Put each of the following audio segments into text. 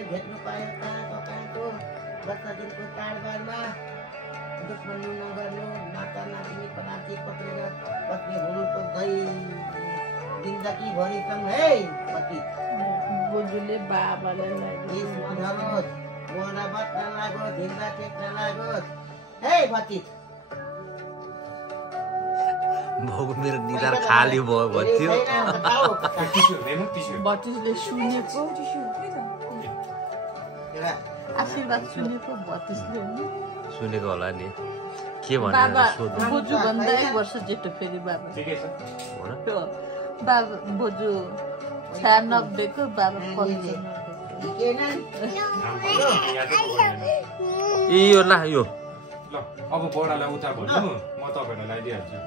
पनि भेट्नु पायो कहाँको बच्चा दिनको चाडबाडमा दुश्मनी नगर्नु माता नातिनीको नाति पक्रेर बस्ने हुनु त गई जिन्दगीभरिसम्म है पति बोजूले बाबालाई नधरोस् मोहब्बत नलागोस् हिंसा टेक नलागोस् है पति भाउको मेरो निधार खाली भयो भन्थ्यो भतिजले सुनेको आशीर्वाद सुनेको भतिजले सुनेको होला नि के बाबा भनेर सोध्नु बोजू भन्दा 1 वर्ष जेठो फेरि बाबा बाबा बोजू 96 को बाबा 95 ए यो ला यो ल अब बडालाई उता भन्नु म तपाईहरुलाई लगाइदिहाल्छु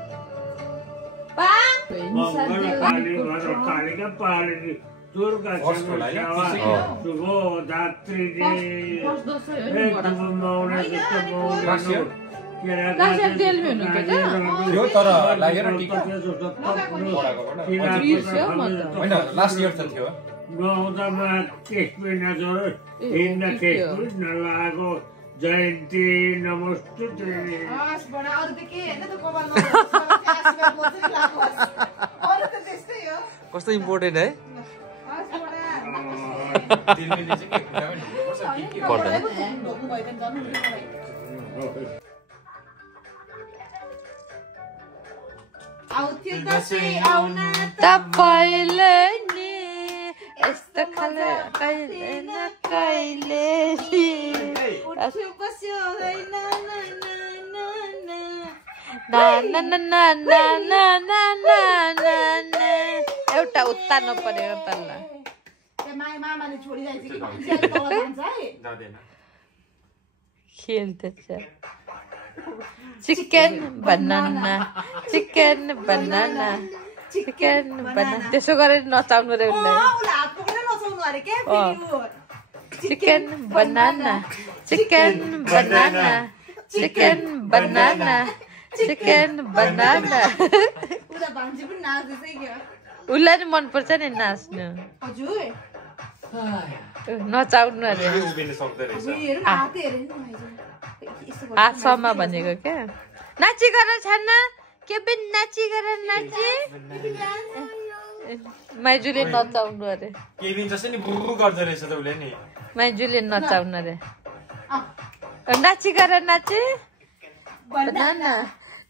कालिका पालेकी दुर्गा शुभोदात्री यो तर लागेर टिका हैन लास्ट इयर त थियो नहुँदामा केस पनि नजरोस् हिँड्दा केस पनि नलागो जयन्ती नमस्ते कस्तो इम्पोर्टेन्ट है तपाईले नि यस्तो खाले कहिले न कहिले एउटा उत्तानो पर्यो तल्ल खेल्दैछ chicken banana chicken banana chicken banana त्यसो गरेर नचाउनु रे उसलाई chicken banana chicken banana chicken banana chicken banana उसलाई नि मनपर्छ नि नाच्नु नचाउनु अरे आसमा भनेको क्या नाची गर छन् के पनि नाची गर नाची माइजूले नचाउनु अरे केबिन जस्तै नि बुरु गर्दै रहेछ त उले नि माइजूले नचाउनु अरे नाची गर नाची banana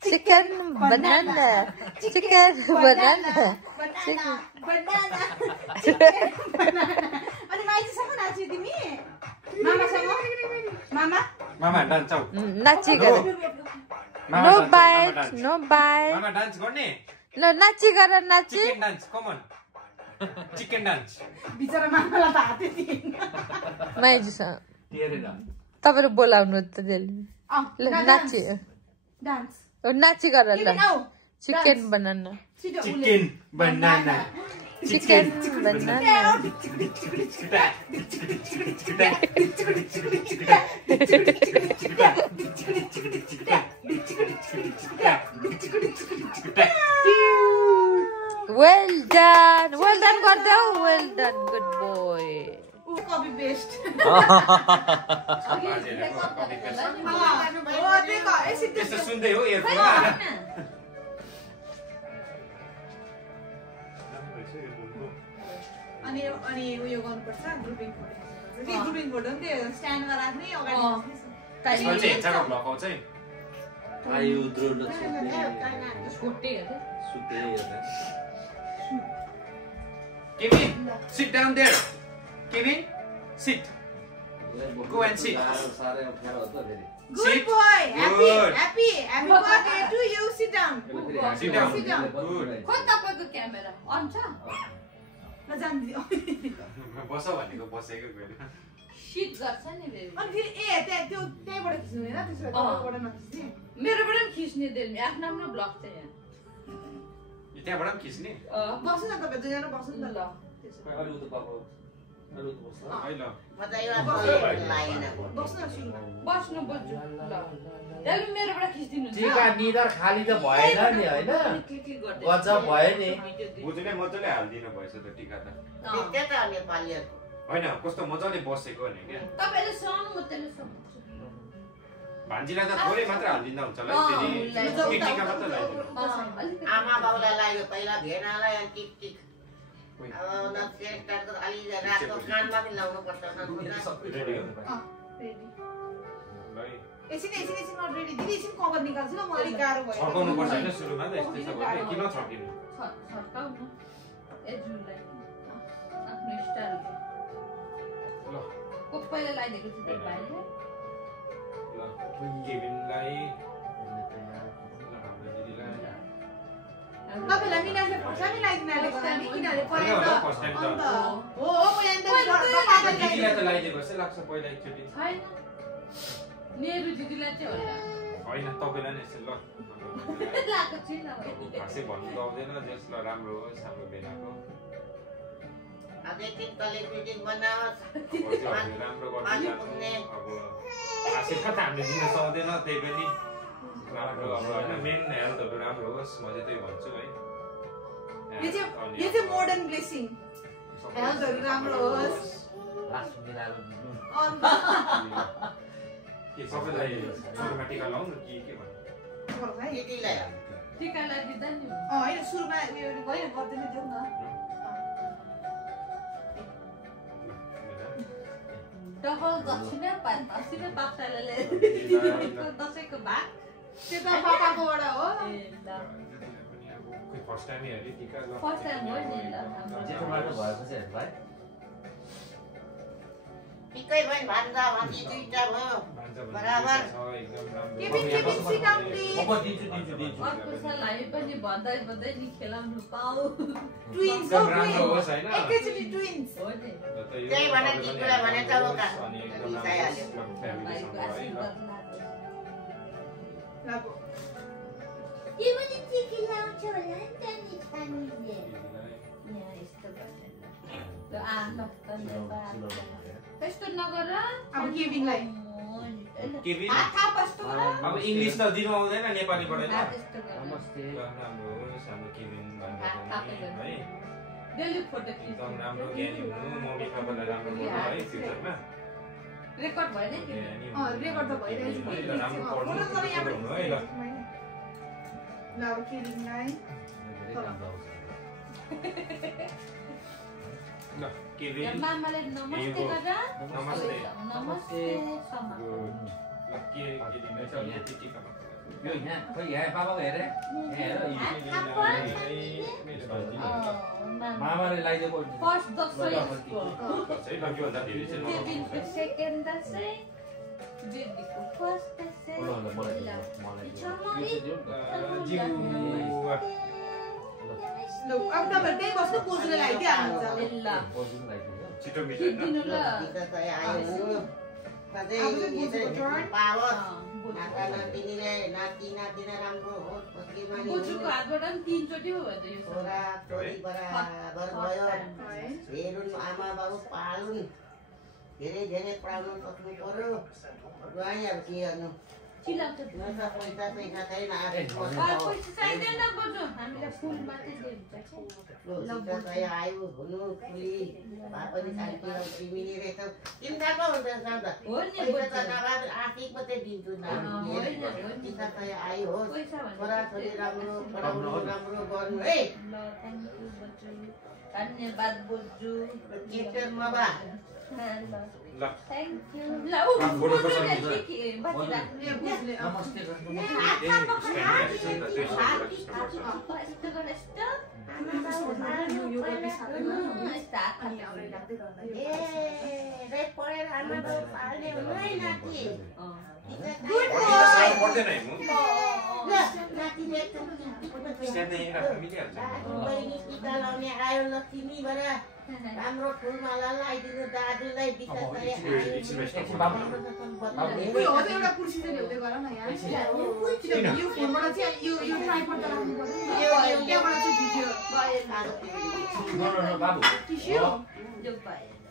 chicken banana chicken banana मामा डान्स आउ नाची गर नो बाइट नो बाइट मामा डान्स गर्ने ल नाची गर नाची chicken dance come on chicken dance बिचारा मामालाई त हातै दिएन माइजूसँग तपाईहरु बोलाउनु त त्यसले ल नाची डान्स नाची गर ल chicken banana chicken banana chicken banana well done गर्दै well done good boy copy paste त्यस्तो सुन्दै हो एयरफोन अनि उयो गर्नुपर्छ ग्रुपिङ फोटो के ग्रुपिङ फोटो नि त्यो स्ट्यान्डमा राख्ने अगाडि चाहिँ हेर्छको ब्लक आउँछ है आयु Drona Kevin, sit down there. Kevin, sit. Go and sit. Good boy. Happy birthday to you. Sit down. Sit down. Good. खोइ तपाईको क्यामेरा अन छ ल जान्दियो बस भनेको बसेको गयो सिट गर्छ नि बेबी अनि फेरि त्यो त्यहीबाट खिच्नु हैन त्यसो भए त्यहाँबाट नखिच्ने मेरोबाट पनि खिच्ने दिल्मी आफ्नो आफ्नो ब्लग छ यहाँ त्यहाँबाट पनि खिच्ने बस्नु न तपाईँ दुईजना बस्नु न ल बस्नु बुझ्छु ल त्यसले मेरोबाट खिच्दिनु टीका निदर खाली त भएन नि हैन गजब भयो नि बुझ्ने मजाले हाल्दिनु भएछ त टीका त त्यही त नेपालीहरुको होइन कस्तो मजाले बसेको नि क्या तपाईले सँग म त्यसले सँग भान्जीलाई त थोरै मात्र हालिदिँदा हुन्छ होला फेरि टिका मात्र लगाइदिनु आमा बाउलाई लाग्यो पहिला भेनालाई अनि टिक अब नक्सियटाको अलि रातो कानमा पनि लाउनु पर्छ रेडी हो रेडी ल एकछिन नट रेडी दिदी एकछिन कभर निकाल्छु ल म अलिक गाह्रो भयो छर्काउनु पर्छ हैन सुरुमा त यस्तै छ भने किन छर्किनु छर्काउनु एजुलाई आफ्नो स्टाइल ल को पहिला लगाइदिएको छ त्यो भाइले ल केविनलाई तपाईलाई मिनाले फर्स्टमै लगाइदिन आलेको छ नि किनभने पहिला होइन, first time त। अन्त हो म यहाँ त पागल दिदीलाई त लगाइदिएको जस्तै लाग्छ पहिला एकचोटि छैन नेहरू दिदीलाई चाहिँ होला होइन तपाईँलाई नि यसो ल लगाएको छैन खासै भन्नु त आउँदैन जस ल राम्रो होस् हाम्रो बेलाको अझै चित्तले बिल्डिङ बनाओस् राम्रो गर्नु अब खासै कता हामीले दिन सक्दैन त्यही पनि राम्रो अब होइन मेन हेल्थहरू राम्रो होस् म चाहिँ त्यही भन्छु है यो चाहिँ मोडर्न ब्लेसिङ हेल्थहरू राम्रो होस् अन्त के सबैलाई सुरुमा टिका लाउनु के भन्नु दिदीलाई टिका लगाइदिँदा नि होइन सुरुमा उयो भयो गर्दैन देऊ न डबल दक्षिणा दक्षिणा पाठशालाले दसैँको भाग त्यो त पापाकोबाट हो फर्स्ट टाइम हेर्ने टिका ल फर्स्ट टाइम हो नि ल टिकै भयो भान्जा भान्जी दुईटा भयो बराबर केबिन सिकाउँ प्लिज अर्को साल हामी पनि भन्दै नि खेलाउनु पाऊ ट्विन्स हो राम्रो होस् हैन एकैचोटि ट्विन्स हो नि त्यही भनेर टिकुलाई भनेछ हो का रिसाइहाल्यो भाइको आशीर्वाद लागो के पनि टिकी लाउँछ होला नि त नि खानुले यहाँ यस्तो गर्दैन त्यो धन्यवाद त्यस्तो नगर अब केबिनलाई केबिन हात पस्तो गर अब इंग्लिश त दिनु आउँदैन नेपालीबाट नि त्यस्तो गर राम्रो होस् हाम्रो केबिन थापेको है डेली फोटो एकदम राम्रो ज्ञानी हुनु मम्मी पापालाई राम्रो गर्नु है फ्युचरमा रेकर्ड भयो नि रेकर्ड त भइरहेछ राम्रो पढ्नु फोटो त यहाँ हुनु है ल ल अब केबिनलाई ल केबिन मामाले नमस्ते गर नमस्ते नमस्ते समा ल के दिँदैछ अहिले टिका यो यहाँ खोइ यहाँ पापाको हेरे मामाले लगाइदिएको फर्स्ट दसैँ है लग्यो भन्दा धेरै चाहिँ केबिनको सेकेन्ड दसैँ बेबीको फर्स्ट दसैँ ल अब तपाईहरु त्यही बस्नु पोजुले लगाइदिहाल्नुहुन्छ ल छिटो मिठो दिनु ल टिका चाहिँ आयो सधैँ पावोस् नाता नातिनीले नाति नातिना राम्रो होस् बस्तीमानी बोजूको हातबाट पनि तीनचोटि हो भने यो छोरा छोरी बराबर भयो हेरुन् आमा बाबु पालुन् धेरै धेरै पढाउनु सक्नु पर्यो उहाँहरू के गर्नु चिलाउँछ पैसा पैसा छैन पैसा चाहिँदैन बोजू हामीलाई फुल मात्रै दियो टिका चाहिँ आयो हुनु फुली भए पनि शान्ति तिमीले रहेछ तिमी कहाँ हुन्छ साउँदा हो नि पैसा त नभए आर्थिक मात्रै दिन्छु टिका चाहिँ आयो हो छोराछोरी राम्रो पढाउनु राम्रो गर्नु है ल थ्याङ्क यू बोजू धन्यवाद बोजू टिचर मबा ल थ्याङ्क यू ल फोटो बोजूले पठाउनु के बसिराख्नु नमस्ते यस्तो गर यस्तो पढेर आमा बाउ पाल्ने हुनु है नाति पर्दैन है नातिले एकदम मिलिहाल्छ बहिनी टिका लाउने आयो लक्ष्मीबाट राम्रो ठुलमाला लगाइदिनु दाजुलाई टिका चाहिँ उयो हो त एउटा कुर्सी चाहिँ ल्याउँदै गर न यहाँ किनभने यो फोनबाट चाहिँ यो ट्राइपड त राख्नु पर्यो नि त्यहाँबाट चाहिँ भिडियो बाबु टिस्यु यो भयो